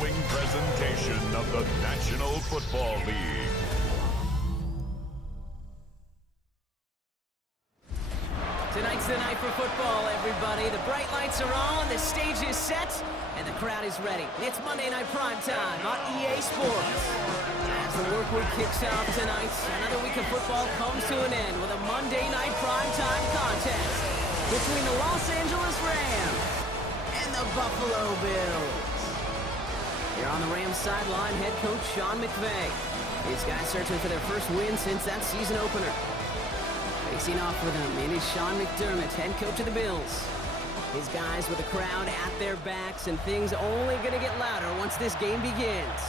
following presentation of the National Football League. Tonight's the night for football, everybody. The bright lights are on, the stage is set, and the crowd is ready. It's Monday Night Primetime on EA Sports. As the work week kicks off tonight, another week of football comes to an end with a Monday Night Primetime contest between the Los Angeles Rams and the Buffalo Bills. Here on the Rams sideline, head coach Sean McVay. These guys searching for their first win since that season opener. Facing off with them, it is Sean McDermott, head coach of the Bills. His guys with the crowd at their backs, and things only going to get louder once this game begins.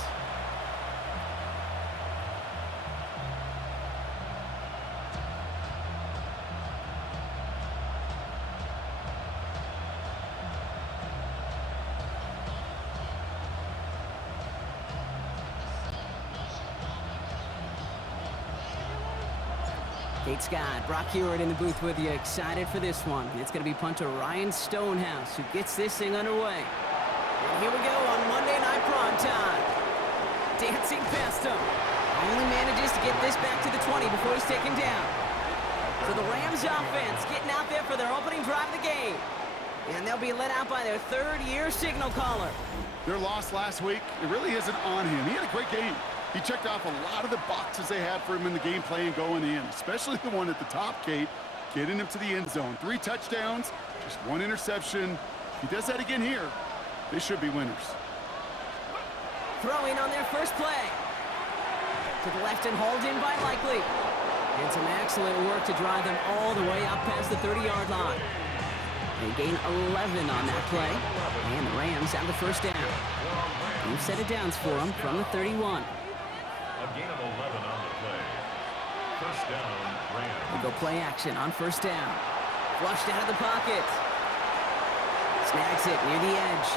Kate Scott, Brock Hewitt in the booth with you, excited for this one. It's going to be punter Ryan Stonehouse who gets this thing underway. And here we go on Monday Night Primetime. Dancing past him. Only manages to get this back to the 20 before he's taken down. So the Rams offense getting out there for their opening drive of the game. And they'll be let out by their third-year signal caller. Their loss last week, it really isn't on him. He had a great game. He checked off a lot of the boxes they had for him in the game plan going in, especially the one at the top, Kate, getting him to the end zone. 3 touchdowns, just 1 interception. If he does that again here, they should be winners. Throwing on their first play. To the left and hauled in by Likely. And some excellent work to drive them all the way up past the 30-yard line. They gain 11 on that play, and the Rams have the first down. New set of downs for them from the 31. A gain of 11 on the play. First down, Rams. We go play action on first down. Flushed out of the pocket. Snags it near the edge.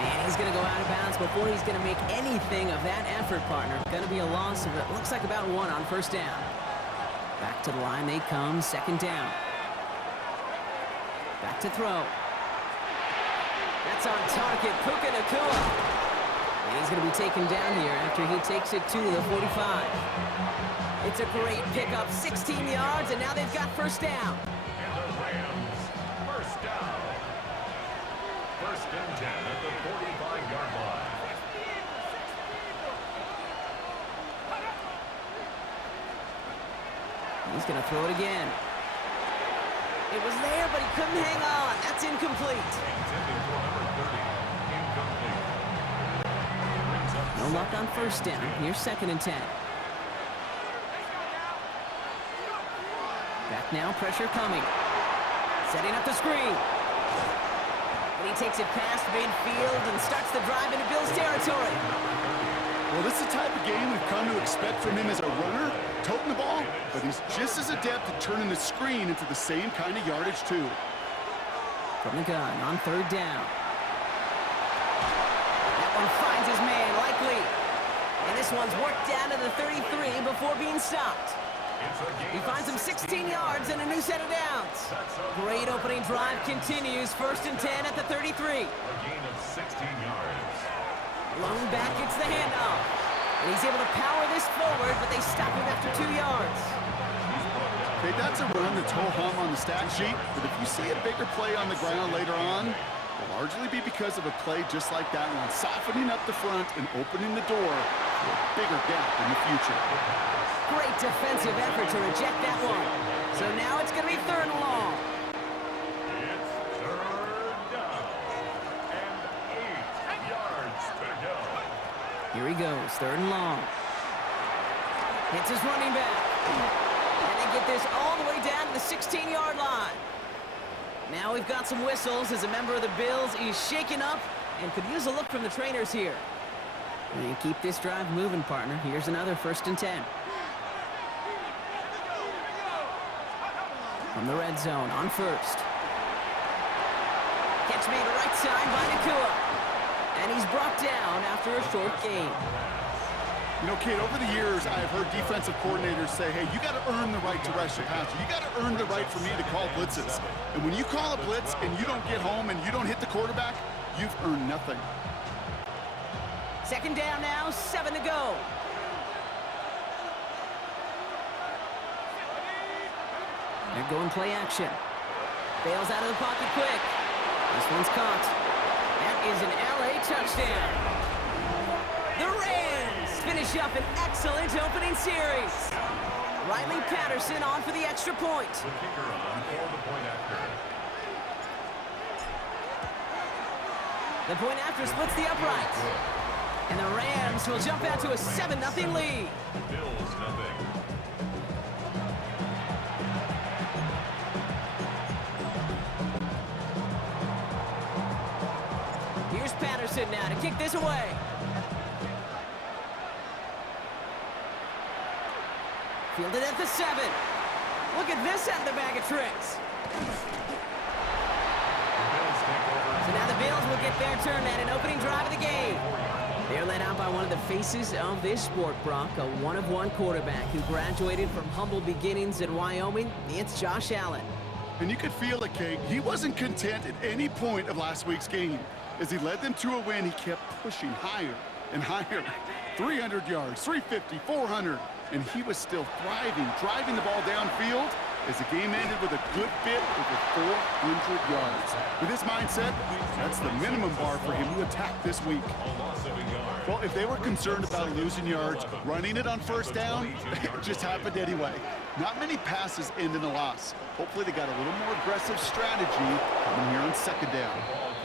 And he's going to go out of bounds before he's going to make anything of that effort, partner. Going to be a loss of, it looks like about 1 on first down. Back to the line they come, second down. Back to throw. That's on target, Puka Nacua. And he's going to be taken down here after he takes it to the 45. It's a great pickup, 16 yards, and now they've got first down. And the Rams, first down. First and 10 at the 45-yard line. He's going to throw it again. It was there, but he couldn't hang on. That's incomplete. Intended for number 30, incomplete. No luck on first down. Here's second and 10. Back now, pressure coming. Setting up the screen. And he takes it past midfield and starts the drive into Bills territory. Well, this is the type of game we've come to expect from him as a runner, toting the ball, but he's just as adept at turning the screen into the same kind of yardage, too. From the gun on third down. That one finds his man, Likely. And this one's worked down to the 33 before being stopped. He finds him 16 yards and a new set of downs. Great opening drive continues. First and 10 at the 33. A gain of 16 yards. Lone back gets the handoff. And he's able to power this forward, but they stop him after 2 yards. Okay, that's a run that's ho-hum on the stat sheet, but if you see a bigger play on the ground later on, it'll largely be because of a play just like that one, softening up the front and opening the door for a bigger gap in the future. Great defensive effort to reject that one. So now it's going to be third and long. It's third down. And 8 yards to go. Here he goes, third and long. Hits his running back. And they get this all the way down to the 16-yard line. Now we've got some whistles as a member of the Bills is shaken up and could use a look from the trainers here. And keep this drive moving, partner. Here's another first and 10. From the red zone on first. Catch made right side by Nacua. And he's brought down after a short gain. You know, Kate, over the years, I've heard defensive coordinators say, hey, you got to earn the right to rush the passer. You got to earn the right for me to call blitzes. And when you call a blitz and you don't get home and you don't hit the quarterback, you've earned nothing. Second down now, 7 to go. They're going play action. Bails out of the pocket quick. This one's caught. That is an LA touchdown. The Rams finish up an excellent opening series. Riley Patterson on for the extra point. The kicker on for the point after. The point after splits the upright. And the Rams will jump out to a 7-0 lead. Bills nothing. Here's Patterson now to kick this away. Fielded at the 7. Look at this out of the bag of tricks. So now the Bills will get their turn at an opening drive of the game. They're led out by one of the faces of this sport, Brock, a one-of-one quarterback who graduated from humble beginnings in Wyoming. It's Josh Allen. And you could feel it, Kate. He wasn't content at any point of last week's game. As he led them to a win, he kept pushing higher and higher. 300 yards, 350, 400, and he was still thriving, driving the ball downfield as the game ended with a good bit over 400 yards. With his mindset, that's the minimum bar for him to attack this week. A loss of a yard. Well, if they were concerned about losing yards, running it on first down, it just happened anyway. Not many passes end in a loss. Hopefully they got a little more aggressive strategy coming here on second down.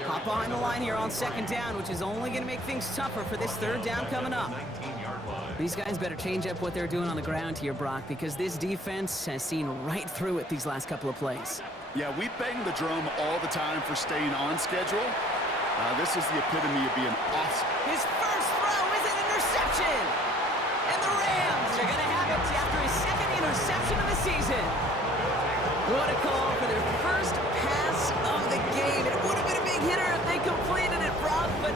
Hop behind the line here on second down, which is only going to make things tougher for this third down coming up. 19-yard line. These guys better change up what they're doing on the ground here, Brock, because this defense has seen right through it these last couple of plays. Yeah, we bang the drum all the time for staying on schedule. This is the epitome of being awesome. His first throw is an interception. And the Rams are going to have it after his second interception of the season. What a call for their first pass of the game. It would have been a big hitter if they completed it, Brock, but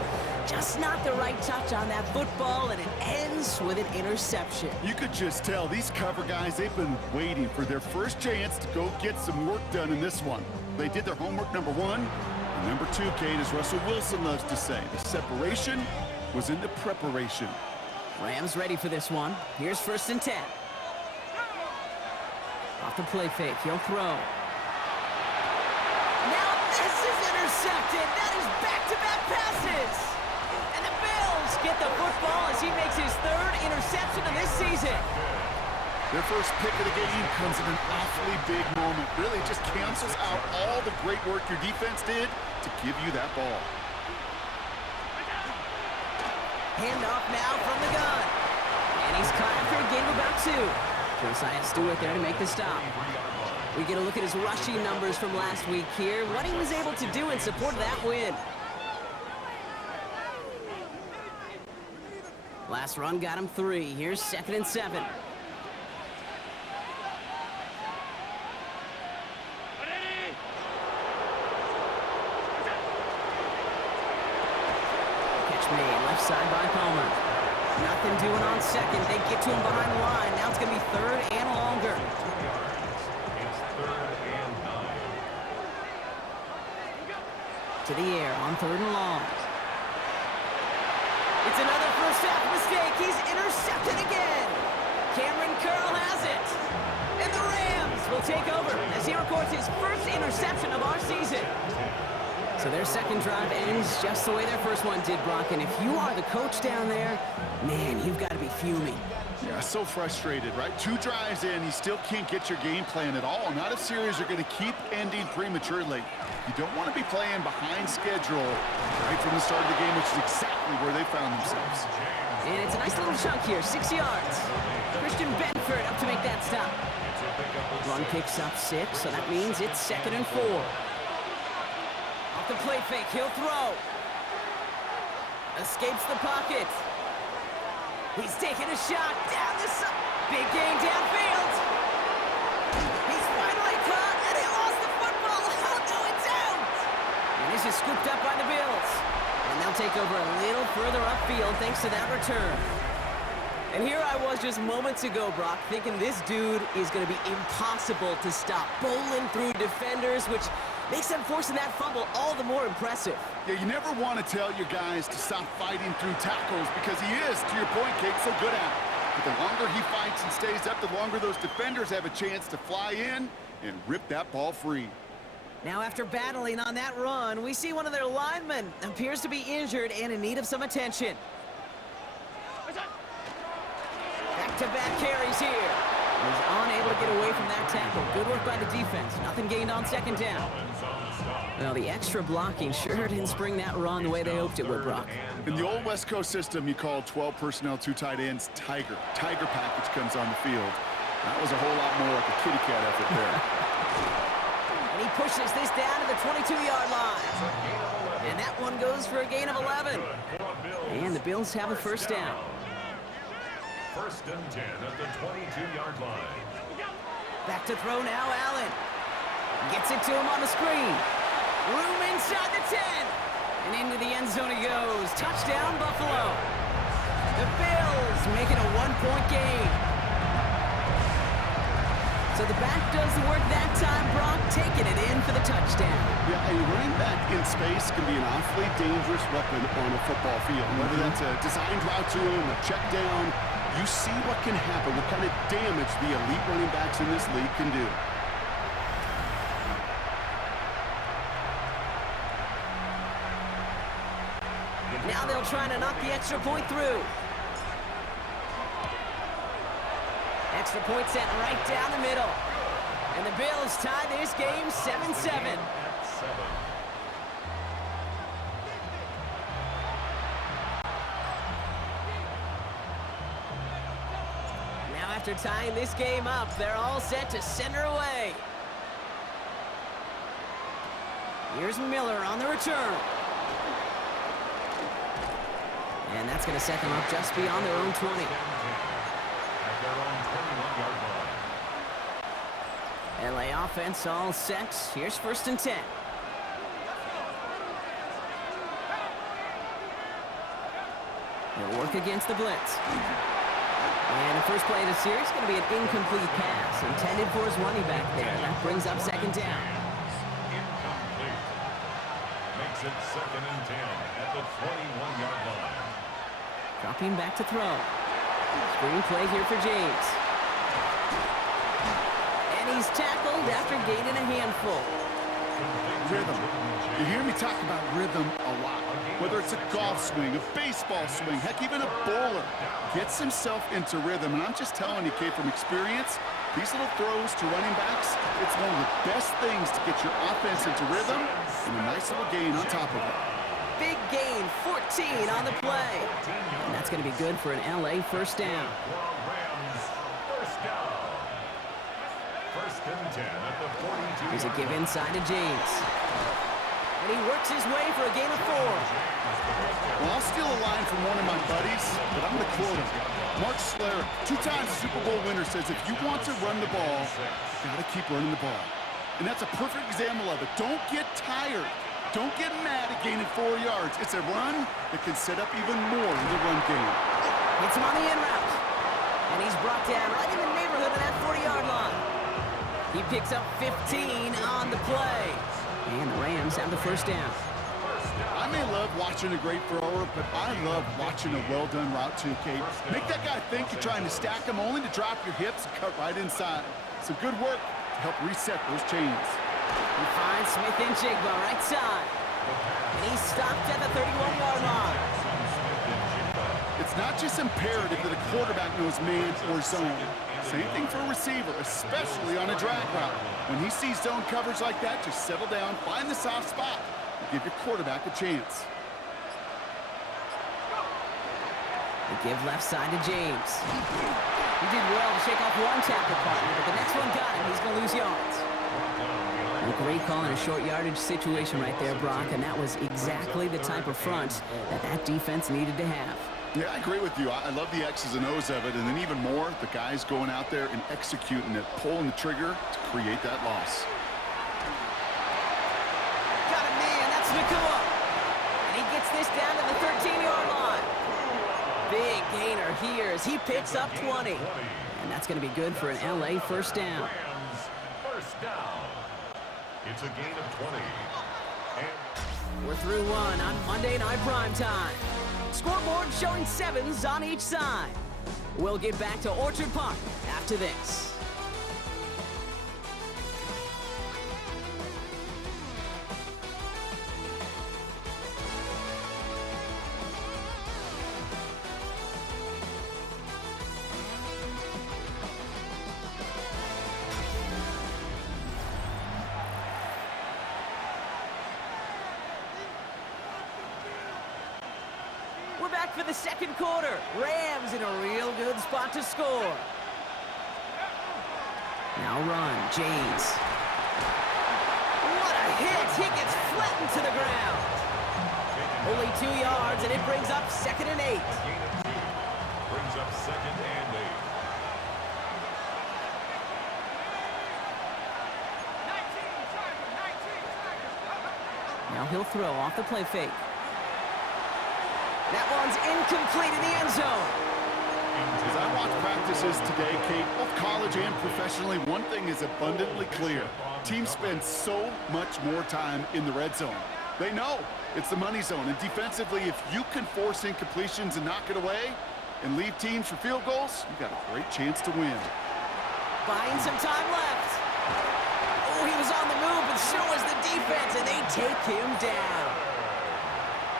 just not the right touch on that football, and it ends with an interception. You could just tell these cover guys, they've been waiting for their first chance to go get some work done in this one. They did their homework, number one. And number two, Kate, as Russell Wilson loves to say, the separation was in the preparation. Rams ready for this one. Here's 1st and 10. Off the play fake, he'll throw. Now this is intercepted. That is back-to-back passes. And the Bills get the football as he makes his 3rd interception of this season. Their first pick of the game comes in an awfully big moment. Really, it just cancels out all the great work your defense did to give you that ball. Handoff now from the gun. And he's caught after a gain of about 2. Josiah Stewart there to make the stop. We get a look at his rushing numbers from last week here, what he was able to do in support of that win. Last run got him 3. Here's 2nd and 7. Catch made, left side by Palmer. Nothing doing on second. They get to him behind the line. Now it's going to be 3rd and longer. 2 yards. It's 3rd and 9. To the air on 3rd and long. It's another first half mistake. He's intercepted again. Cameron Curl has it. And the Rams will take over as he records his first interception of our season. So their second drive ends just the way their first one did, Brock. And if you are the coach down there, man, you've got to be fuming. Yeah, so frustrated, right? 2 drives in, you still can't get your game plan at all. Not a series you're going to keep ending prematurely. You don't want to be playing behind schedule right from the start of the game, which is exactly where they found themselves. And it's a nice little chunk here, 6 yards. Christian Benford up to make that stop. Run picks up 6, so that means it's 2nd and 4. Off the play fake, he'll throw. Escapes the pocket. He's taking a shot down the side. Big gain downfield. He's finally caught, and he lost the football. Oh, no, it's out. And this is scooped up by the Bills. And they'll take over a little further upfield thanks to that return. And here I was just moments ago, Brock, thinking this dude is going to be impossible to stop. Bowling through defenders, which Makes them forcing that fumble all the more impressive. Yeah, you never want to tell your guys to stop fighting through tackles because he is, to your point, Kate, so good at it. But the longer he fights and stays up, the longer those defenders have a chance to fly in and rip that ball free. Now, after battling on that run, we see one of their linemen appears to be injured and in need of some attention. Back-to-back carries here. He's unable to get away from that tackle. Good work by the defense. Nothing gained on second down. Well, the extra blocking sure didn't spring that run the way they hoped it would, Brock. In the old West Coast system, you call 12 personnel, 2 tight ends, Tiger. Tiger package comes on the field. That was a whole lot more like a kitty cat effort there. And he pushes this down to the 22-yard line. And that one goes for a gain of 11. And the Bills have a first down. First and 10 at the 22-yard line. Back to throw now, Allen. Gets it to him on the screen. Room inside the 10. And into the end zone he goes. Touchdown, Buffalo. The Bills making a 1-point gain. So the back does the work that time, Brock, taking it in for the touchdown. Yeah, a running back in space can be an awfully dangerous weapon on a football field. Whether that's a designed route to him, a check down, you see what can happen, what kind of damage the elite running backs in this league can do. Now they'll try to knock the extra point through. Extra point sent right down the middle. And the Bills tie this game 7-7. Now after tying this game up, they're all set to center away. Here's Miller on the return. And that's going to set them up just beyond their own 20. LA offense all set. Here's first and 10. They'll work against the blitz. And the first play of the series is going to be an incomplete pass intended for his running back there. That brings up second down. Incomplete. Makes it second and 10 at the 21-yard line. Dropping back to throw. Screen play here for James. And he's tackled after gaining a handful. Rhythm. You hear me talk about rhythm a lot. Whether it's a golf swing, a baseball swing, heck, even a bowler gets himself into rhythm. And I'm just telling you, Kate, from experience, these little throws to running backs, it's one of the best things to get your offense into rhythm and a nice little gain on top of it. Big gain, 14 on the play. And that's going to be good for an LA first down. First and 10 at the 42. Here's a give inside to James. And he works his way for a gain of 4. Well, I'll steal a line from one of my buddies, but I'm going to quote him. Mark Schlereth, 2-time Super Bowl winner, says if you want to run the ball, you got to keep running the ball. And that's a perfect example of it. Don't get tired. Don't get mad at gaining 4 yards. It's a run that can set up even more in the run game. Hits him on the in route. And he's brought down right in the neighborhood of that 40-yard line. He picks up 15 on the play. And the Rams have the first down. I may love watching a great thrower, but I love watching a well-done route too, Kate. Make that guy think you're trying to stack him only to drop your hips and cut right inside. Some good work to help reset those chains. He finds Smith and Jigba right side. And he's stopped at the 31-yard line. It's not just imperative that a quarterback knows man or zone. Same thing for a receiver, especially on a drag route. When he sees zone coverage like that, just settle down, find the soft spot, and give your quarterback a chance. They give left side to James. He did well to shake off one tackle partner, but the next one got him. He's going to lose yards. A great call in a short yardage situation right there, Brock, and that was exactly the type of front that defense needed to have. Yeah, I agree with you. I love the X's and O's of it, and then even more, the guys going out there and executing it, pulling the trigger to create that loss. Got a man, that's Nakua. And he gets this down to the 13-yard line. Big gainer here as he picks up 20. And that's going to be good for an LA first down. First down. It's a gain of 20. And We're through one on Monday Night Primetime. Scoreboard showing 7s on each side. We'll get back to Orchard Park after this. We're back for the second quarter. Rams in a real good spot to score. Now run, James. What a hit! He gets flattened to the ground. Only 2 yards, and it brings up 2nd and 8. a gain of 2. Brings up 2nd and 8. Now he'll throw off the play fake. That one's incomplete in the end zone. As I watch practices today, Kate, both college and professionally, one thing is abundantly clear. Teams spend so much more time in the red zone. They know it's the money zone. And defensively, if you can force incompletions and knock it away and leave teams for field goals, you got a great chance to win. Buying some time left. Oh, he was on the move, but so was the defense, and they take him down.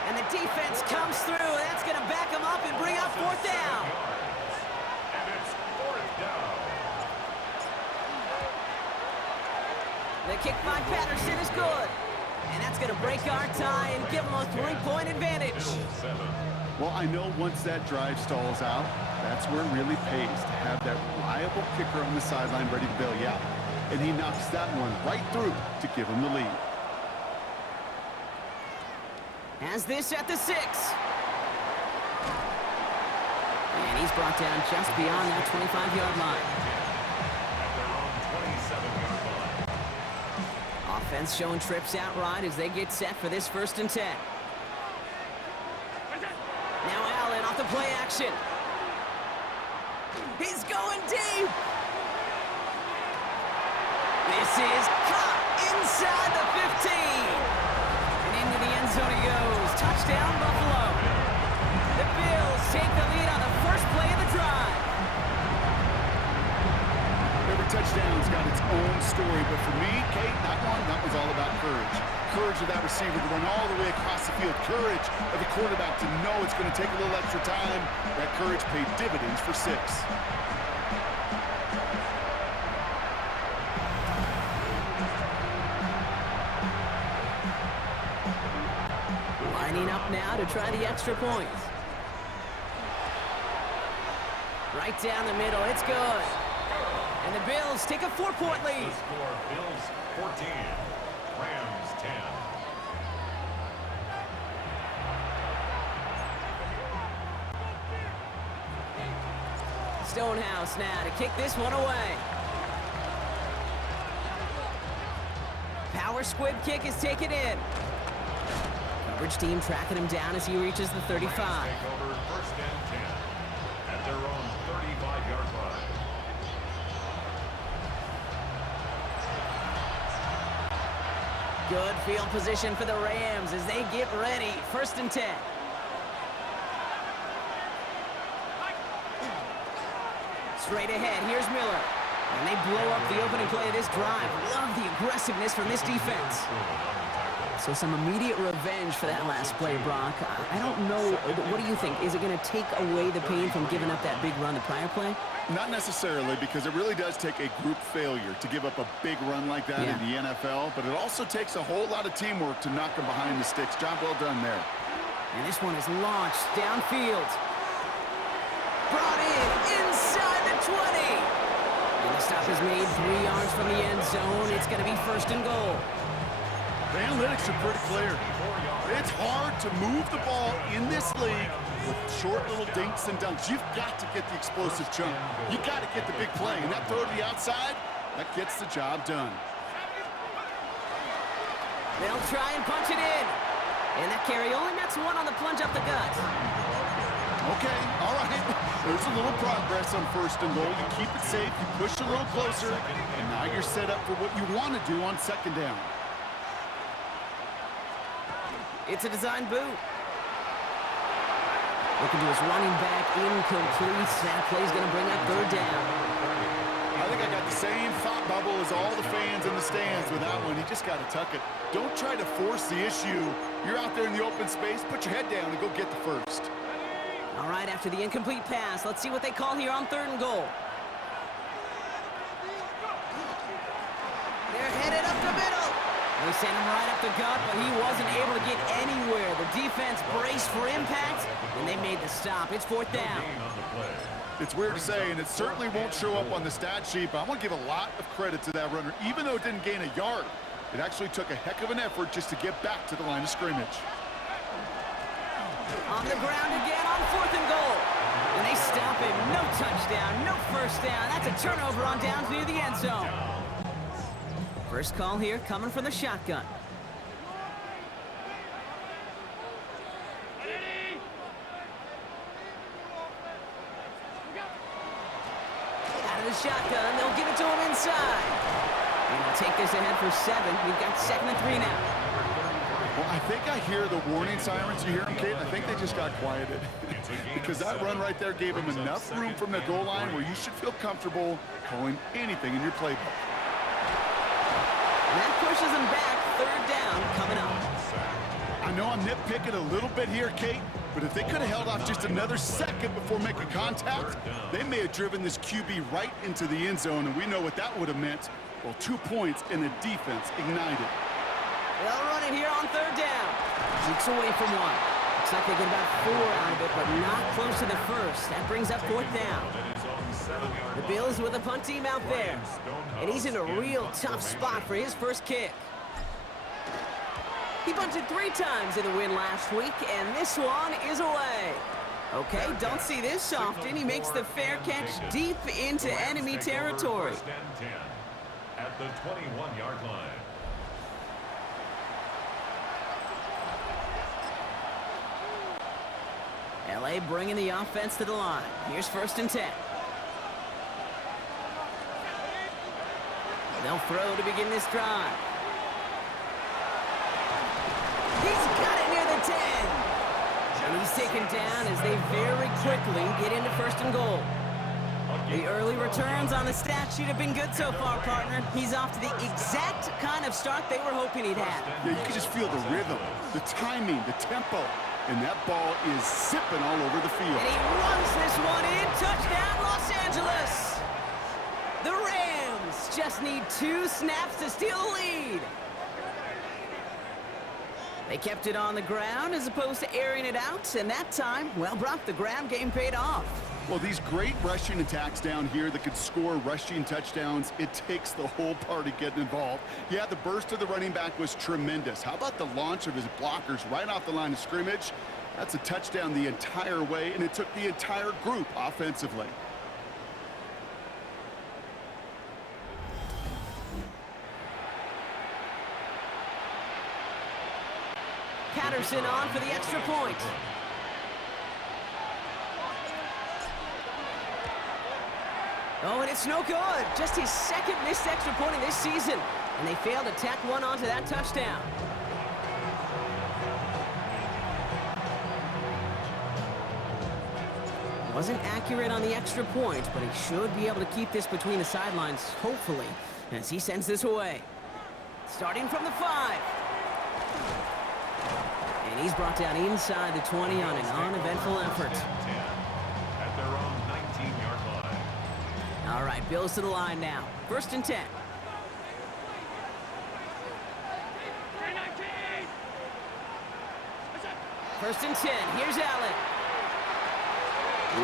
And the defense comes through, and that's going to back him up and bring up 4th down. And it's 4th down. The kick by Patterson is good. And that's going to break our tie and give them a 3-point advantage. Still 7. Well, I know once that drive stalls out, that's where it really pays to have that reliable kicker on the sideline ready to bail you out. And he knocks that one right through to give him the lead. Has this at the 6. And he's brought down just beyond that 25-yard line. At their own 27-yard line. Offense showing trips out right as they get set for this 1st and 10. Now Allen off the play action. He's going deep. This is caught inside the 15. Into the end zone he goes. Touchdown, Buffalo. The Bills take the lead on the first play of the drive. Every touchdown's got its own story, but for me, Kate, that was all about courage. Courage of that receiver to run all the way across the field. Courage of the quarterback to know it's going to take a little extra time. That courage paid dividends for 6. Lining up now to try the extra point. Right down the middle, it's good. And the Bills take a 4-point lead. The score, Bills 14, Rams 10. Stonehouse now to kick this one away. Power squib kick is taken in. Coverage team tracking him down as he reaches the 35. Take over 1st and 10 at their own 35-yard line. Good field position for the Rams as they get ready. 1st and 10. Straight ahead, here's Miller. And they blow up the opening play of this drive. Love the aggressiveness from this defense. So some immediate revenge for that last play, Brock. I don't know. What do you think? Is it going to take away the pain from giving up that big run the prior play? Not necessarily, because it really does take a group failure to give up a big run like that in the NFL, but it also takes a whole lot of teamwork to knock them behind the sticks. Job well done there. And this one is launched downfield. Brought in inside the 20. And the stop is made 3 yards from the end zone. It's going to be 1st and goal. The analytics are pretty clear. It's hard to move the ball in this league with short little dinks and dunks. You've got to get the explosive chunk. You got to get the big play. And that throw to the outside, that gets the job done. They'll try and punch it in. And that carry only nets 1 on the plunge up the gut. Okay, all right. There's a little progress on 1st and goal. You keep it safe, you push a little closer, and now you're set up for what you want to do on 2nd down. It's a design boot. Looking to his running back, incomplete. That play's going to bring up third down. I think I got the same thought bubble as all the fans in the stands with that one. You just got to tuck it. Don't try to force the issue. You're out there in the open space. Put your head down and go get the first. All right, after the incomplete pass, let's see what they call here on 3rd and goal. They're headed up the middle. They sent him right up the gut, but he wasn't able to get anywhere. The defense braced for impact, and they made the stop. It's 4th down. It's weird to say, and it certainly won't show up on the stat sheet, but I want to give a lot of credit to that runner. Even though it didn't gain a yard, it actually took a heck of an effort just to get back to the line of scrimmage. On the ground again on 4th and goal. And they stop him. No touchdown, no first down. That's a turnover on downs near the end zone. First call here coming from the shotgun. Out of the shotgun, they'll give it to him inside. And they'll take this ahead for 7. We've got 2nd and 3 now. Well, I think I hear the warning sirens. You hear them, Kate? I think they just got quieted. Because that run right there gave him enough room from the goal line where you should feel comfortable calling anything in your playbook. And that pushes him back. 3rd down coming up. I know I'm nitpicking a little bit here, Kate, but if they could have held off just another second before making contact, they may have driven this QB right into the end zone, and we know what that would have meant. Well, 2 points and the defense ignited. They'll run it here on 3rd down. Cheeks away from 1. Looks like they get about 4 out of it, but not close to the first. That brings up 4th down. The Bills with a punt team out there. And he's in a real tough spot for his first kick. He punted 3 times in the win last week, and this one is away. Okay, don't see this often. He makes the fair catch deep into enemy territory. At the 21-yard line. LA bringing the offense to the line. Here's 1st and 10. They'll throw to begin this drive. He's got it near the 10. And he's taken down as they very quickly get into 1st and goal. The early returns on the stat sheet have been good so far, partner. He's off to the exact kind of start they were hoping he'd have. Yeah, you can just feel the rhythm, the timing, the tempo, and that ball is zipping all over the field. And he runs this one in. Touchdown, Los Angeles. The Rams just need 2 snaps to steal the lead. They kept it on the ground as opposed to airing it out, and that time, well, Brock, the ground game paid off. Well, these great rushing attacks down here that could score rushing touchdowns, it takes the whole party getting involved. Yeah, the burst of the running back was tremendous. How about the launch of his blockers right off the line of scrimmage? That's a touchdown the entire way, and it took the entire group offensively. Patterson on for the extra point. Oh, and it's no good. Just his 2nd missed extra point of this season. And they failed to tack one onto that touchdown. Wasn't accurate on the extra point, but he should be able to keep this between the sidelines, hopefully, as he sends this away. Starting from the 5. And he's brought down inside the 20 on an uneventful effort. At their own 19-yard line. All right, Bills to the line now. 1st and 10. First and 10. Here's Allen.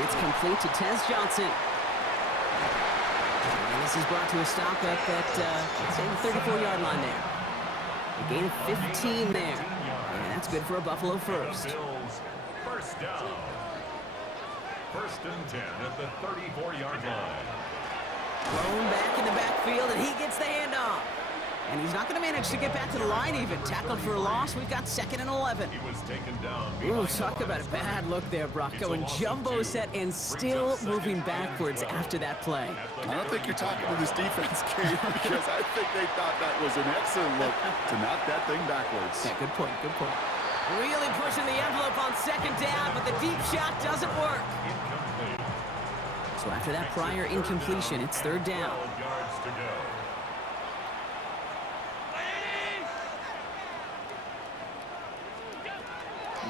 It's complete to Tez Johnson. And this is brought to a stop up at, let's say, the 34-yard line there. A gain of 15 there. And that's good for a Buffalo first. Bills, first down. 1st and 10 at the 34-yard line. Thrown back in the backfield, and he gets the handoff. And he's not going to manage to get back to the line even. Tackled for a loss. We've got 2nd and 11. He was taken down. Ooh, talk about a bad look there, Brock. Going jumbo set and still moving backwards after that play. I don't think you're talking to this defense, Kate, because I think they thought that was an excellent look to knock that thing backwards. Yeah, good point, good point. Really pushing the envelope on second down, but the deep shot doesn't work. Incomplete. So after that prior incompletion, it's third down. 12 yards to go.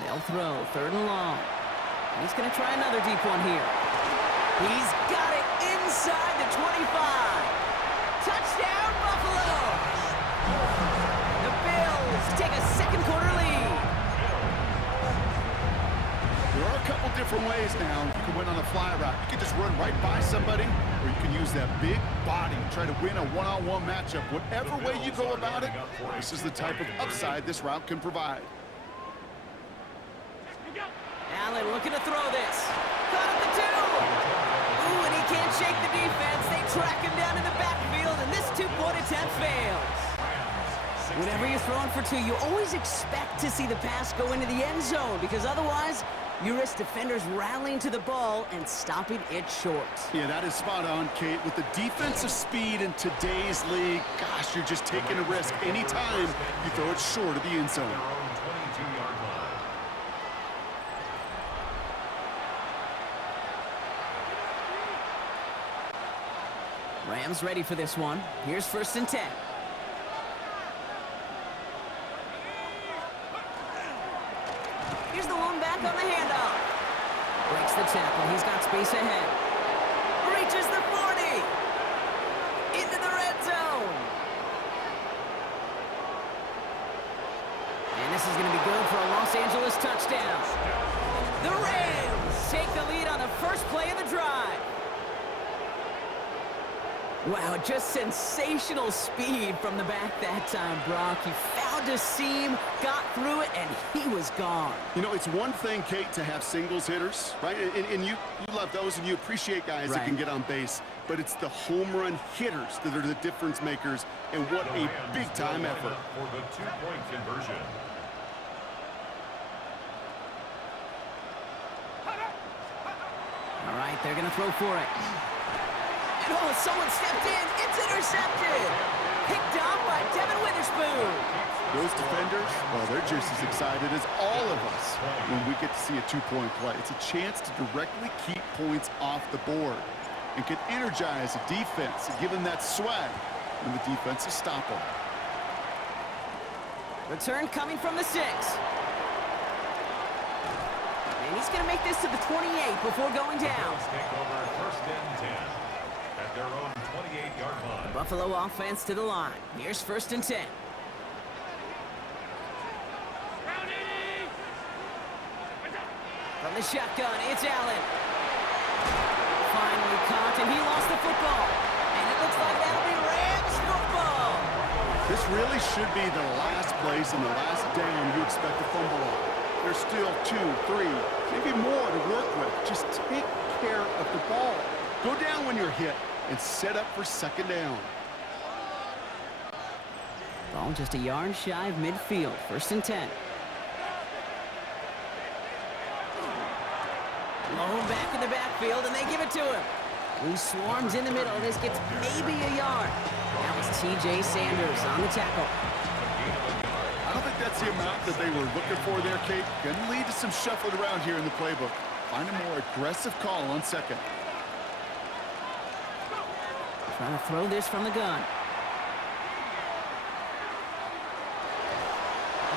They'll throw, third and long. He's going to try another deep one here. He's got it inside the 25. Touchdown, Buffalo! The Bills take a second quarter lead. There are a couple different ways now. You can win on a fly route. You can just run right by somebody, or you can use that big body, try to win a one-on-one matchup. Whatever way you go about it, this is the type of upside this route can provide. Allen looking to throw this. Caught at the 2. Ooh, and he can't shake the defense. They track him down in the backfield, and this two-point attempt fails. Whenever you're throwing for 2, you always expect to see the pass go into the end zone, because otherwise you risk defenders rallying to the ball and stopping it short. Yeah, that is spot on, Kate. With the defensive speed in today's league, gosh, you're just taking a risk anytime you throw it short of the end zone. Their own 22-yard line. Rams ready for this one. Here's first and 10. Here's the one back on the handoff. Breaks the tackle. He's got space ahead. Reaches the 40. Into the red zone. And this is going to be good for a Los Angeles touchdown. The Rams take the lead on the first play of the drive. Wow, just sensational speed from the back that time, Brock. He found a seam, got through it, and he was gone. You know, it's one thing, Kate, to have singles hitters, right? And you love those, and you appreciate guys that can get on base. But it's the home run hitters that are the difference makers, and what a big-time effort. For the two-point conversion. All right, they're going to throw for it. And oh, someone stepped in. It's intercepted. Picked off by Devin Witherspoon. Those defenders, well, they're just as excited as all of us when we get to see a two-point play. It's a chance to directly keep points off the board and can energize a defense and give them that swag when the defense is stopping. Return coming from the 6. And he's going to make this to the 28 before going down. Bills take over first and 10 at their own 28-yard line. Buffalo offense to the line. Here's first and 10. From the shotgun, it's Allen. Finally caught, and he lost the football. And it looks like that'll be Rams football. This really should be the last place and the last down you expect to fumble on. There's still 2, 3, maybe more to work with. Just take care of the ball. Go down when you're hit and set up for second down. Ball just a yard shy of midfield. First and 10. Low back in the backfield, and they give it to him. He swarms in the middle. This gets maybe a yard. That was T.J. Sanders on the tackle. I don't think that's the amount that they were looking for there, Kate. Going to lead to some shuffling around here in the playbook. Find a more aggressive call on second. Trying to throw this from the gun.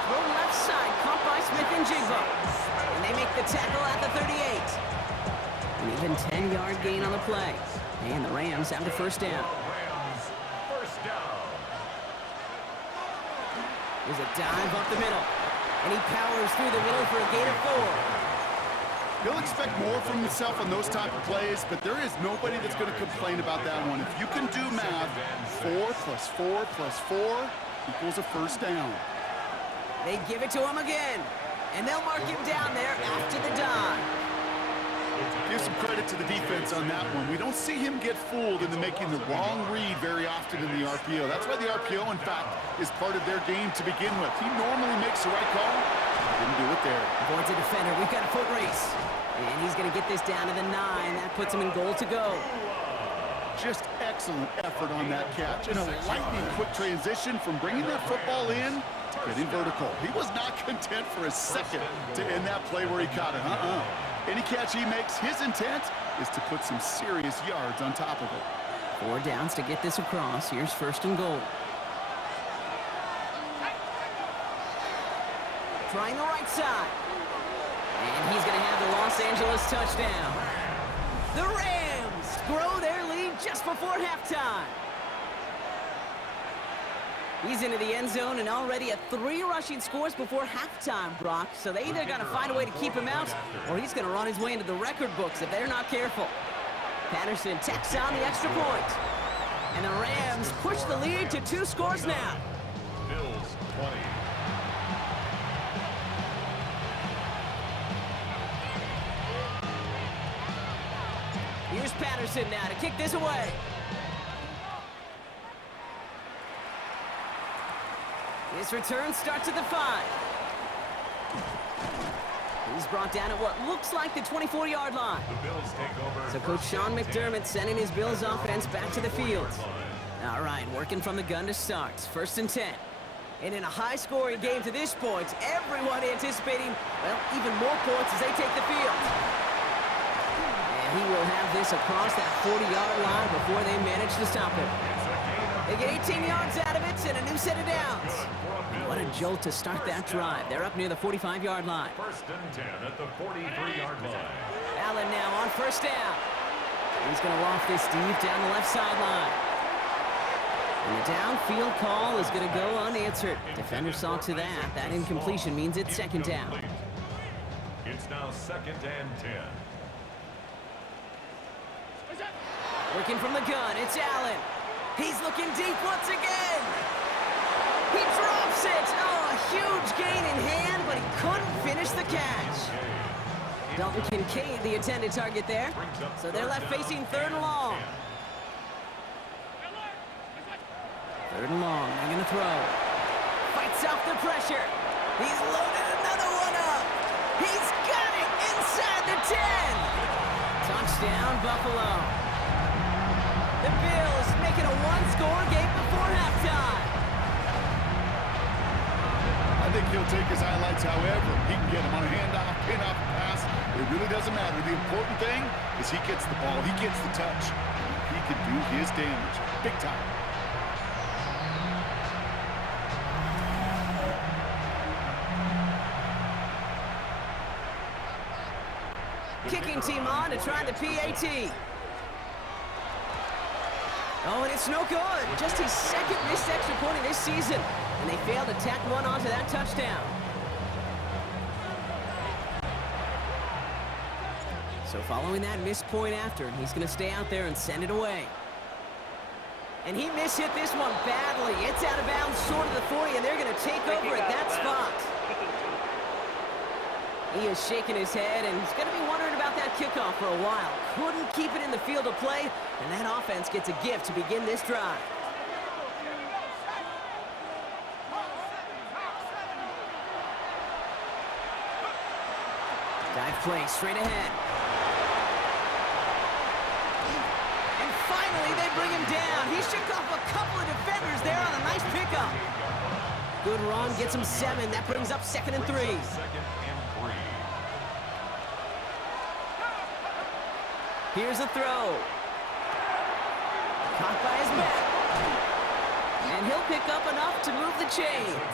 Throw left side, caught by Smith and Jigba. And they make the tackle at the 38. An even 10-yard gain on the play. And the Rams have the first down. Rams, first down. There's a dive up the middle. And he powers through the middle for a gain of 4. He'll expect more from himself on those type of plays, but there is nobody that's going to complain about that one. If you can do math, 4 plus 4 plus 4 equals a first down. They give it to him again. And they'll mark him down there after the dive. Give some credit to the defense on that one. We don't see him get fooled into making the wrong read very often in the RPO. That's why the RPO, in fact, is part of their game to begin with. He normally makes the right call. Didn't do it there. Avoids a defender. We've got a foot race. And he's going to get this down to the 9. That puts him in goal to go. Just excellent effort on that catch. And a lightning quick transition from bringing that football in Getting vertical. He was not content for a second to end that play where he caught it. Any catch he makes, his intent is to put some serious yards on top of it. 4 downs to get this across. Here's 1st and goal. Trying the right side. And he's going to have the Los Angeles touchdown. The Rams grow their lead just before halftime. He's into the end zone and already at 3 rushing scores before halftime, Brock. So they either got to find a way to keep him out, or he's going to run his way into the record books if they're not careful. Patterson tacks on the extra point. And the Rams push the lead to 2 scores now. Bills 20. Here's Patterson now to kick this away. This return starts at the 5. He's brought down at what looks like the 24-yard line. The Bills take over. So Coach Sean McDermott sending his Bills offense back to the field. All right, working from the gun to start. 1st and 10. And in a high-scoring game to this point, everyone anticipating, well, even more points as they take the field. And he will have this across that 40-yard line before they manage to stop him. They get 18 yards out of it and a new set of downs. What a jolt to start that drive. They're up near the 45-yard line. 1st and 10 at the 43-yard line. Allen now on 1st down. He's going to loft this deep down the left sideline. And the downfield call is going to go unanswered. Defender saw to that. That incompletion means it's 2nd down. It's now 2nd and 10. Working from the gun, it's Allen. He's looking deep once again. He drops it. Oh, a huge gain in hand, but he couldn't finish the catch. Dalton Kincaid, the intended target there. So they're left facing 3rd and long. 3rd and long, they're going to throw. Fights off the pressure. He's loaded another one up. He's got it inside the 10. Touchdown, Buffalo. The Bills making a 1-score game before halftime. I think he'll take his highlights however he can get him on a handoff, pin-off, pass. It really doesn't matter. The important thing is he gets the ball. He gets the touch. He can do his damage. Big time. Kicking team on to try the PAT. Oh, and it's no good. Just his 2nd missed extra point of this season. And they failed to tack one onto that touchdown. So following that missed point after, he's going to stay out there and send it away. And he mishit this one badly. It's out of bounds short of the 40, and they're going to take over at that spot. He is shaking his head, and he's going to be wondering about that kickoff for a while. Couldn't keep it in the field of play, and that offense gets a gift to begin this drive. Dive play straight ahead. And finally, they bring him down. He shook off a couple of defenders there on a nice pickup. Good run, gets him 7. That brings up 2nd and 3. 2nd and 3. Here's a throw. Caught by his back. And he'll pick up enough to move the chains.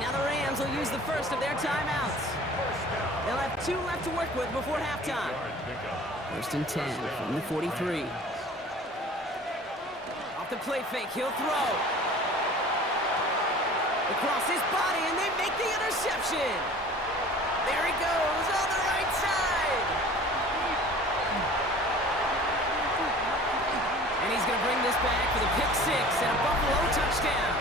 Now the Rams will use the first of their timeouts. They'll have 2 left to work with before halftime. 1st and 10 from the 43. Off the play fake, he'll throw. Across his body, and they make the interception. There he goes on the right side. And he's going to bring this back for the pick 6 and a Buffalo touchdown.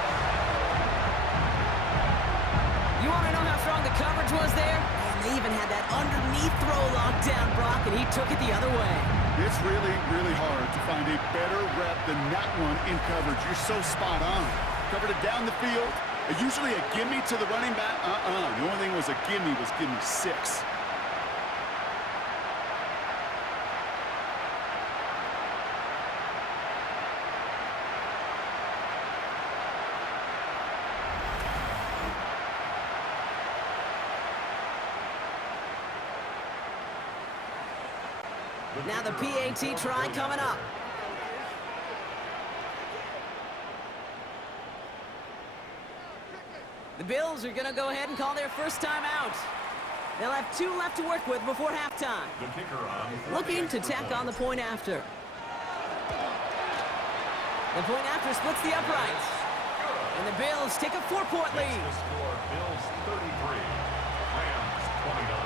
You want to know how strong the coverage was there? And they even had that underneath throw locked down, Brock, and he took it the other way. It's really, really hard to find a better rep than that one in coverage. You're so spot on. Covered it down the field. Usually a gimme to the running back. The only thing was a gimme 6. Now the PAT try coming up. The Bills are going to go ahead and call their first time out. They'll have 2 left to work with before halftime. The kicker on Looking to tack on the point after. The point after splits the uprights. And the Bills take a 4-point lead. The score, Bills 33, Rams 29.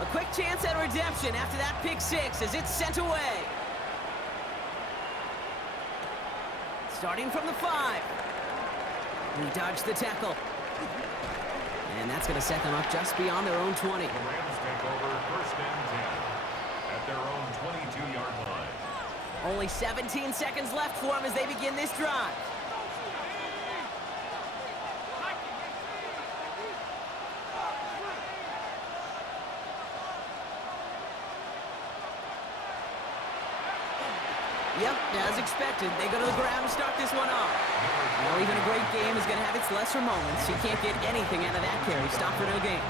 A quick chance at redemption after that pick 6 as it's sent away. Starting from the 5. He dodged the tackle. And that's going to set them up just beyond their own 20. The Rams take over first and 10 at their own 22-yard line. Only 17 seconds left for them as they begin this drive. Yep, as expected, they go to the ground and start this one off. Well, even a great game is going to have its lesser moments. You can't get anything out of that carry. Stop for no gain.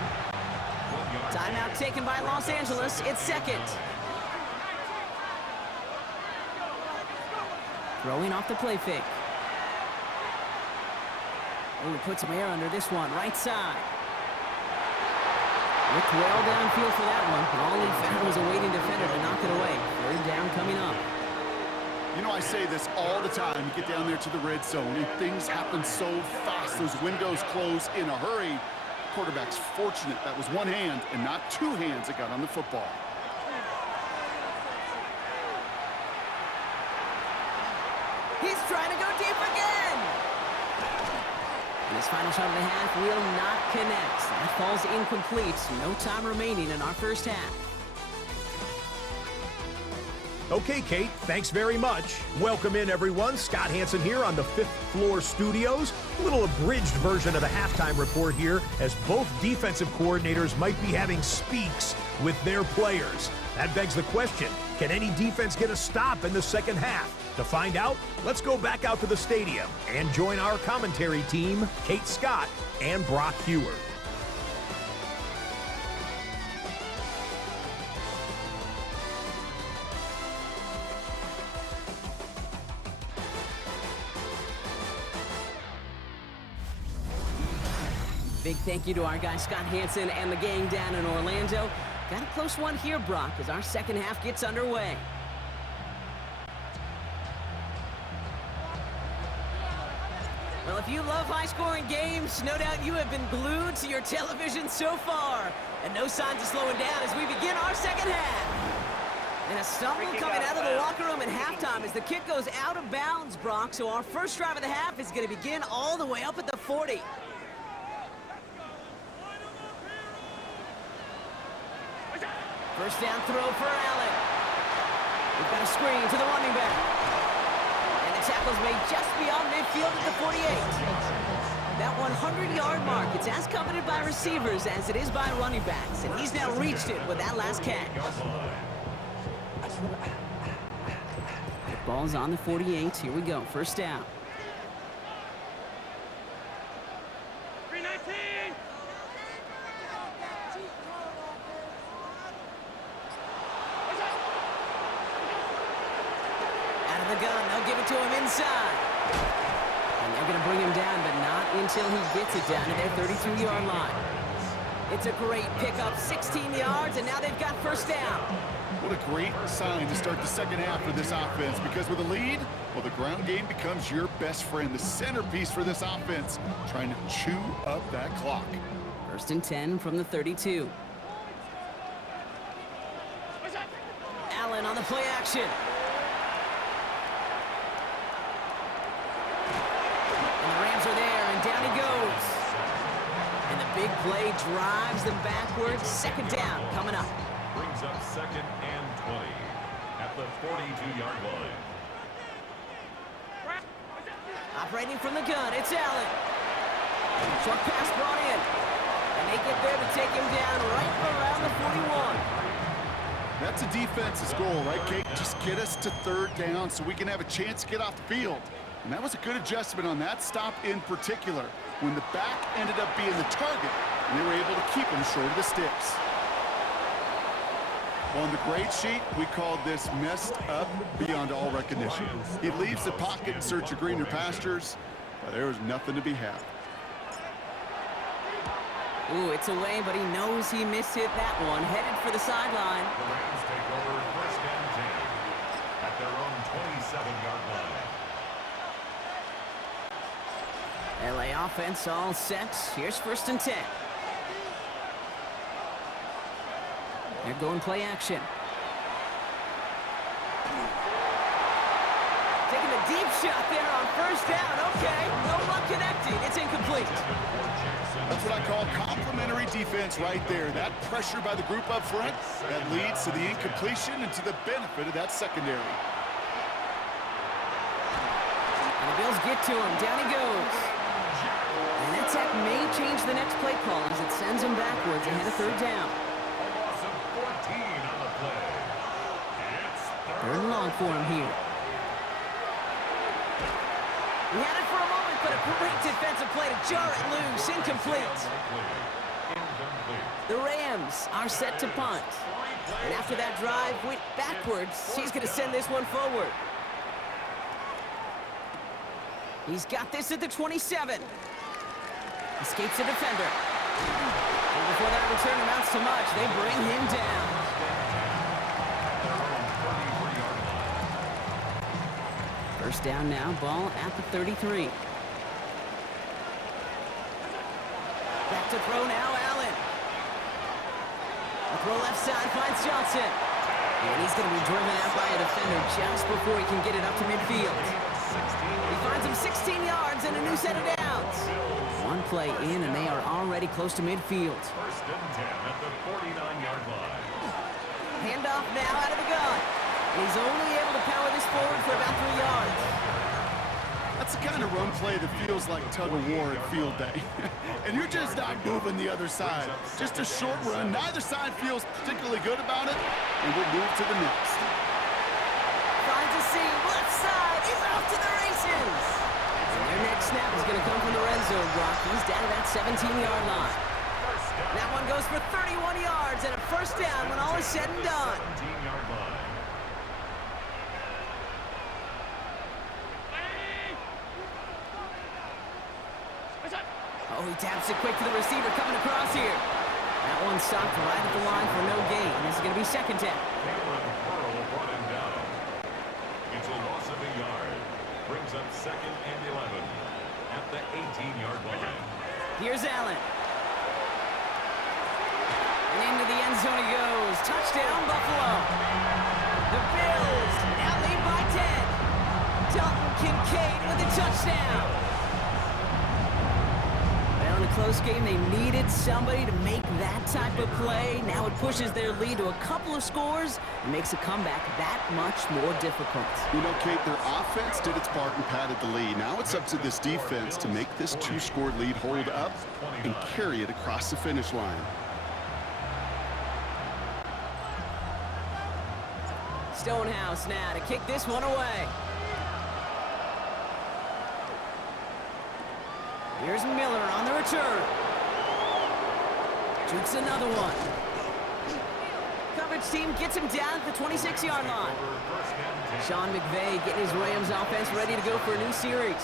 Timeout taken by Los Angeles. It's second. Throwing off the play fake. Oh, put some air under this one. Right side. Looked well downfield for that one. All he found was a waiting defender to knock it away. Third down coming up. You know, I say this all the time. You get down there to the red zone, and things happen so fast. Those windows close in a hurry. Quarterback's fortunate that was one hand and not 2 hands that got on the football. He's trying to go deep again. And his final shot of the half will not connect. That falls incomplete. No time remaining in our first half. Okay, Kate, thanks very much. Welcome in, everyone. Scott Hansen here on the 5th floor studios. A little abridged version of the halftime report here, as both defensive coordinators might be having speaks with their players. That begs the question, can any defense get a stop in the second half? To find out, let's go back out to the stadium and join our commentary team, Kate Scott and Brock Hewer. Big thank you to our guy Scott Hansen and the gang down in Orlando. Got a close one here, Brock, as our second half gets underway. Well, if you love high-scoring games, no doubt you have been glued to your television so far. And no signs of slowing down as we begin our second half. And a stumble coming out of the locker room at halftime as the kick goes out of bounds, Brock. So our first drive of the half is going to begin all the way up at the 40. First down throw for Allen. We've got a screen to the running back. And the tackle's made just beyond midfield at the 48. That 100-yard mark, it's as coveted by receivers as it is by running backs. And he's now reached it with that last catch. The ball's on the 48. Here we go. First down. The gun, they'll give it to him inside. And they're going to bring him down, but not until he gets it down to their 32-yard line. It's a great pickup, 16 yards, and now they've got first down. What a great sign to start the second half for this offense, because with a lead, well, the ground game becomes your best friend, the centerpiece for this offense, trying to chew up that clock. First and 10 from the 32. Allen on the play action. Are there, and down he goes. And the big play drives them backwards. Second down coming up. Brings up second and 20 at the 42-yard line. Operating from the gun, it's Allen. Short pass brought in. And they get there to take him down right around the 41. That's a defense's goal, right, Kate? Just get us to third down so we can have a chance to get off the field. And that was a good adjustment on that stop in particular, when the back ended up being the target, and they were able to keep him short of the sticks. On the grade sheet, we call this messed up beyond all recognition. He leaves the pocket in search of greener pastures, but there was nothing to be had. Ooh, it's away, but he knows he mishit that one. Headed for the sideline. The Rams take over 1st and 10 at their own 27-yard line. LA offense all set. Here's 1st and 10. They're going play action. Taking a deep shot there on 1st down. Okay, no luck connecting. It's incomplete. That's what I call complimentary defense right there. That pressure by the group up front, that leads to the incompletion and to the benefit of that secondary. And the Bills get to him. Down he goes. And that sack may change the next play call as it sends him backwards ahead of 3rd down. A loss of 14 on the play. It's 3rd and long for him here. He had it for a moment, but a great defensive play to jar it loose. Incomplete. The Rams are set to punt. And after that drive went backwards, he's going to send this one forward. He's got this at the 27. Escapes the defender. And before that return amounts to much, they bring him down. First down now, ball at the 33. Back to throw now, Allen. The throw left side finds Johnson. And he's going to be driven out by a defender just before he can get it up to midfield. He finds him 16 yards and a new set of downs. One play in and they are already close to midfield. 1st and 10 at the 49-yard line. Handoff now out of the gun. And he's only able to power this forward for about 3 yards. That's the kind of run play that feels like tug-of-war at field day. And you're just not moving the other side. Just a short run. Neither side feels particularly good about it. And we'll move to the next. Finds a seam. Left side. He's off to the races. And their next snap is going to come from the red zone, Brock. He's down to that 17-yard line. That one goes for 31 yards and a 1st down when all is said and done. 17-yard line. Oh, he taps it quick to the receiver coming across here. That one stopped right at the line for no gain. This is going to be 2nd down. Cameron Pearl brought him down. It's a loss of a yard. Brings up 2nd and 11 at the 18-yard line. Here's Allen. And into the end zone he goes. Touchdown, Buffalo. The Bills now lead by 10. Dalton Kincaid with a touchdown. Well, in a close game, they needed somebody to make that type of play. Now it pushes their lead to a couple of scores and makes a comeback that much more difficult. You know, Kate, their offense did its part and padded the lead. Now it's up to this defense to make this 2-score lead hold up and carry it across the finish line. Stonehouse now to kick this one away. Here's Miller on the return. Jukes another one. Coverage team gets him down at the 26-yard line. Sean McVay getting his Rams offense ready to go for a new series.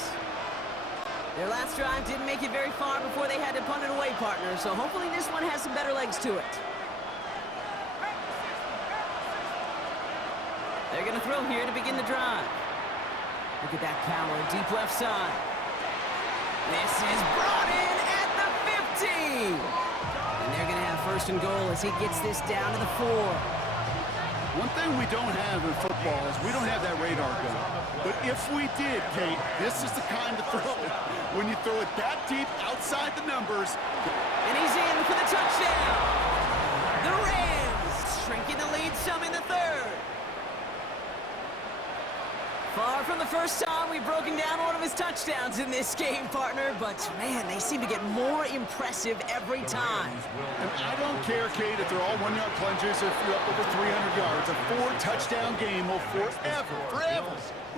Their last drive didn't make it very far before they had to punt it away, partner, so hopefully this one has some better legs to it. They're going to throw here to begin the drive. Look at that power, deep left side. This is brought in at the 50. And they're going to have 1st and goal as he gets this down to the 4. One thing we don't have in football is we don't have that radar gun. But if we did, Kate, this is the kind of throw. When you throw it that deep outside the numbers. And he's in for the touchdown. The Rams shrinking the lead some in the 3rd. Far from the first time we've broken down one of his touchdowns in this game, partner, but man, they seem to get more impressive every time. And I don't care, Kate, if they're all 1-yard plunges or if you're up over 300 yards. A 4-touchdown game will forever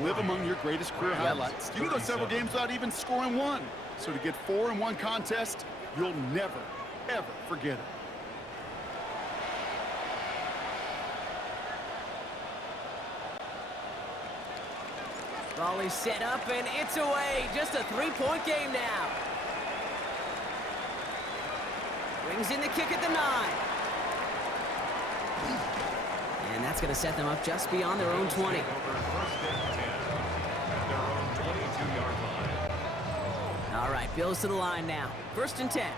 live among your greatest career highlights. You can go several games without even scoring one. So to get 4 in one contest, you'll never, ever forget it. Ball is set up, and it's away. Just a three-point game now. Brings in the kick at the 9. And that's going to set them up just beyond their own 20. All right, Bills to the line now. 1st and 10.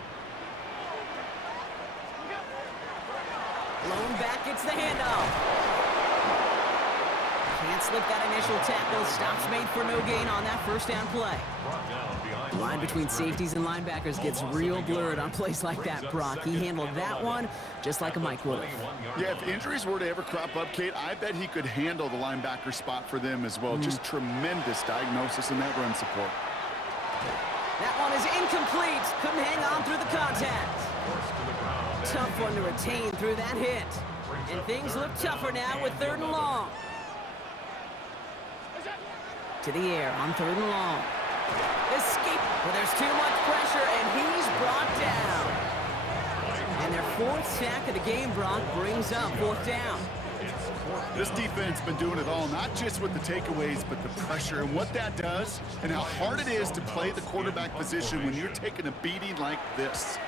Blown back, gets the handoff. Can't slip that initial tackle. Stops made for no gain on that 1st down play. The line between safeties and linebackers gets real blurred on plays like that, Brock. He handled that one just like a Mike would have. Yeah, if injuries were to ever crop up, Kate, I bet he could handle the linebacker spot for them as well. Just tremendous diagnosis in that run support. That one is incomplete. Couldn't hang on through the contact. Tough one to retain through that hit. And things look tougher now with 3rd and long. To the air on 3rd and long. Escape. Well, there's too much pressure, and he's brought down. And their 4th sack of the game, Brock, brings up 4th down. This defense has been doing it all, not just with the takeaways, but the pressure and what that does and how hard it is to play the quarterback position when you're taking a beating like this.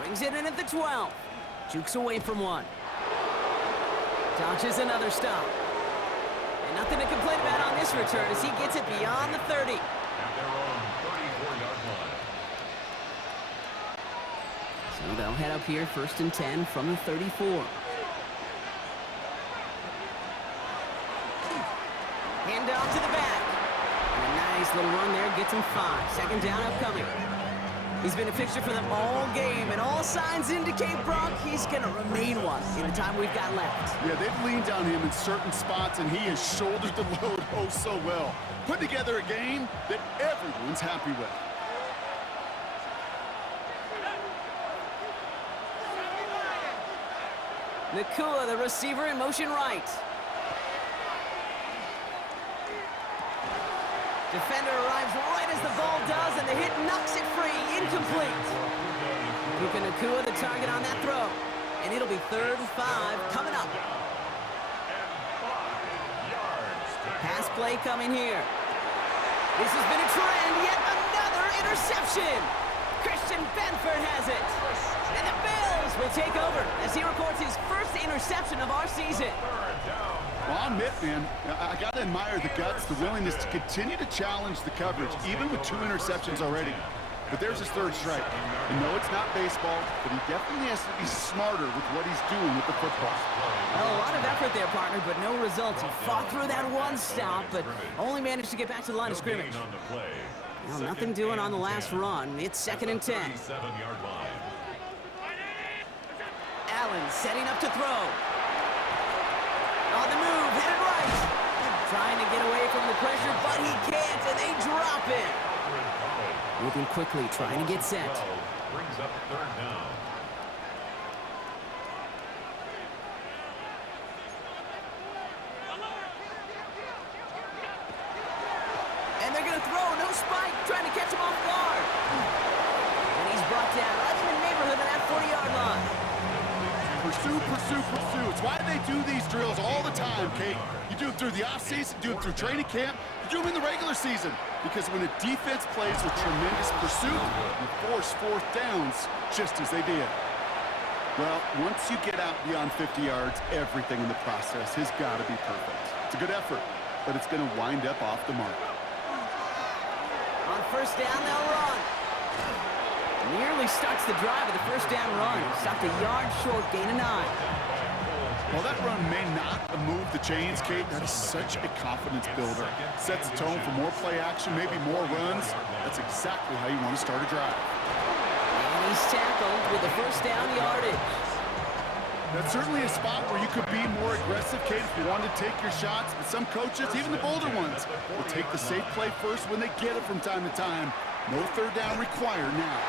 Brings it in at the 12. Jukes away from one. Dodges another stop. And nothing to complain about on this return as he gets it beyond the 30. At their own 34-yard line. So they'll head up here 1st and 10 from the 34. Hand off to the back. And a nice little run there gets him 5. 2nd down upcoming. He's been a fixture for them all game, and all signs indicate, Brock, he's going to remain one in the time we've got left. Yeah, they've leaned on him in certain spots, and he has shouldered the load oh so well. Put together a game that everyone's happy with. Nakua, the receiver, in motion right. Defender arrives right as the ball does, and the hit knocks it free. Incomplete. Puka Nakua, the target on that throw. And it'll be 3rd and 5 coming up. Pass play coming here. This has been a trend. Yet another interception. Christian Benford has it. And the Bills will take over as he records his 1st interception of our season. Well, I'll admit, man, I got to admire the guts, the willingness to continue to challenge the coverage, even with 2 interceptions already. But there's his 3rd strike. And no, it's not baseball, but he definitely has to be smarter with what he's doing with the football. Well, a lot of effort there, partner, but no results. He fought through that one stop, but only managed to get back to the line of scrimmage. Well, nothing doing on the last run. It's 2nd and 10. Allen setting up to throw. On the move, headed right. Trying to get away from the pressure, but he can't, and they drop it. Moving quickly, trying to get set. Brings up 3rd down. And they're going to throw, no spike, trying to catch him off guard. And he's brought down right in the neighborhood of that 40-yard line. Pursue, pursue, pursue. It's why they do these drills all the time, Kate. You do it through the offseason, you do it through training camp, you do them in the regular season. Because when a defense plays with tremendous pursuit, you force 4th downs just as they did. Well, once you get out beyond 50 yards, everything in the process has got to be perfect. It's a good effort, but it's going to wind up off the mark. On 1st down, they'll run. Nearly starts the drive with the 1st down run. Stopped a yard short, gain of 9. While that run may not move the chains, Kate, that is such a confidence builder. Sets the tone for more play action, maybe more runs. That's exactly how you want to start a drive. And he's tackled with the 1st down yardage. That's certainly a spot where you could be more aggressive, Kate, if you want to take your shots. But some coaches, even the bolder ones, will take the safe play first when they get it from time to time. No 3rd down required now.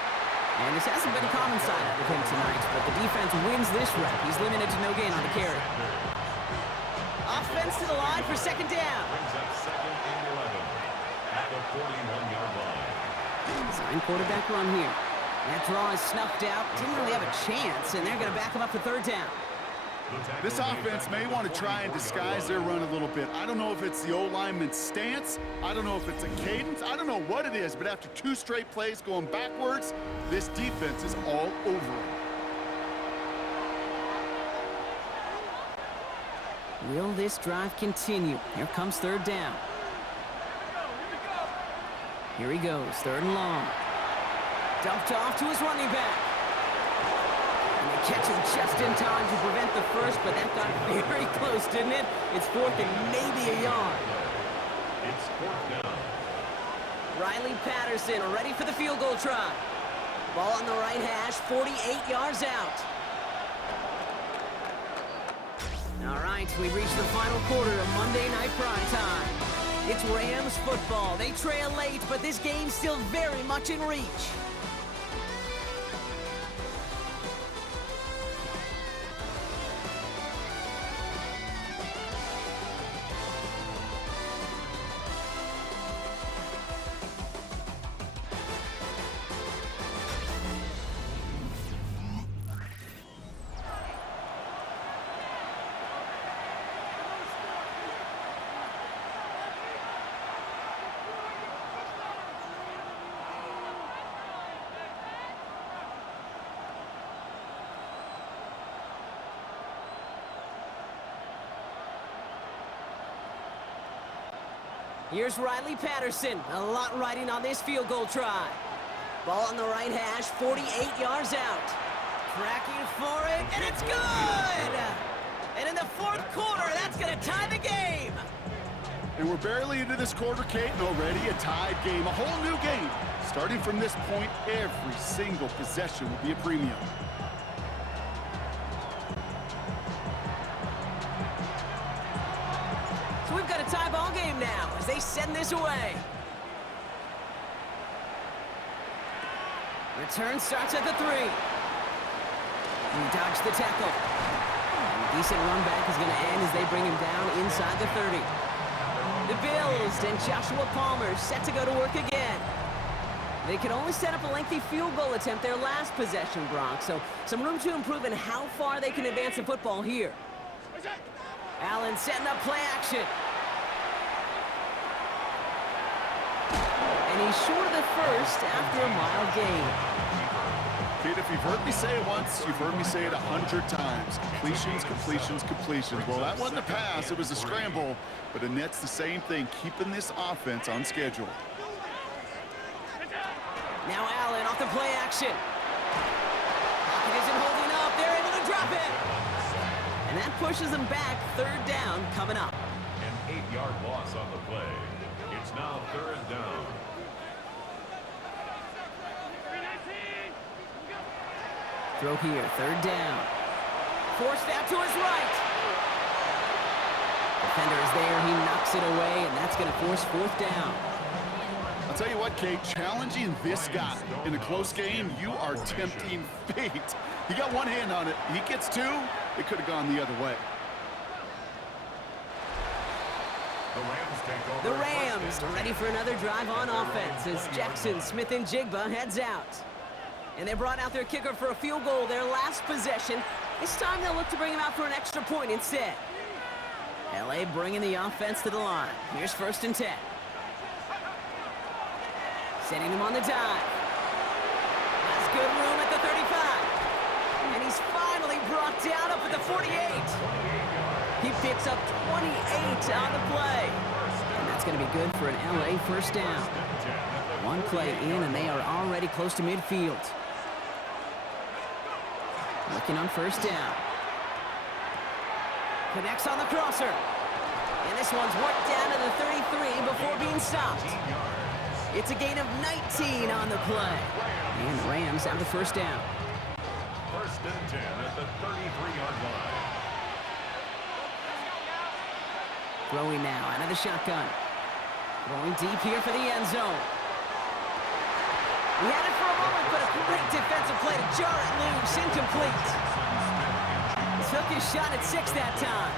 And this hasn't been a common side with him tonight, but the defense wins this rep. He's limited to no gain on the carry. Offense to the line for 2nd down. Brings up 2nd and 11 at the 41-yard line. Design quarterback run here. That draw is snuffed out. Didn't really have a chance, and they're going to back him up for 3rd down. This offense may want to try and disguise their run a little bit. I don't know if it's the O-lineman's stance. I don't know if it's a cadence. I don't know what it is, but after 2 straight plays going backwards, this defense is all over it. Will this drive continue? Here comes 3rd down. Here he goes, 3rd and long. Dumped off to his running back. And they catch him just in time to prevent the first, but that got very close, didn't it? It's 4th and maybe a yard. It's 4th down. Riley Patterson ready for the field goal try. Ball on the right hash, 48 yards out. All right, we've reached the final quarter of Monday Night Primetime. It's Rams football. They trail late, but this game's still very much in reach. Here's Riley Patterson. A lot riding on this field goal try. Ball on the right hash, 48 yards out. Cracking for it, and it's good! And in the 4th quarter, that's going to tie the game. And we're barely into this quarter, Kate, and already a tied game, a whole new game. Starting from this point, every single possession will be a premium. So we've got a tie ball game now as they send this away. Return starts at the 3. He dodged the tackle. And a decent run back is going to end as they bring him down inside the 30. The Bills and Joshua Palmer set to go to work again. They could only set up a lengthy field goal attempt their last possession, Bronx, so some room to improve in how far they can advance the football here. Allen setting up play action. And he's short of the first after a mild gain. Kate, if you've heard me say it once, you've heard me say it 100 times. Completions, completions, completions. Well, that wasn't a pass, it was a scramble, but Annette's the same thing, keeping this offense on schedule. Now Allen off the play action. Pocket isn't holding up. They're able to drop it. And that pushes them back. 3rd down coming up. An 8-yard loss on the play. It's now 3rd down. Throw here, 3rd down. Forced out to his right. Defender is there. He knocks it away, and that's going to force 4th down. I'll tell you what, Kate, challenging this guy in a close game, you are tempting fate. He got one hand on it. He gets 2. It could have gone the other way. The Rams ready for another drive on offense as Jackson Smith-Njigba heads out. And they brought out their kicker for a field goal their last possession. This time they'll look to bring him out for an extra point instead. LA bringing the offense to the line. Here's 1st and 10. Sending him on the dive. Has good room at the 35. And he's finally brought down up at the 48. He picks up 28 on the play. And that's going to be good for an LA 1st down. One play in, and they are already close to midfield. Looking on 1st down. Connects on the crosser. And this one's worked down to the 33 before being stopped. It's a gain of 19 on the play. And the Rams have the 1st down. 1st and 10 at the 33-yard line. Throwing now out of the shotgun. Going deep here for the end zone. He had it for a moment, but a great defensive play to jar it loose. Incomplete. Took his shot at 6 that time.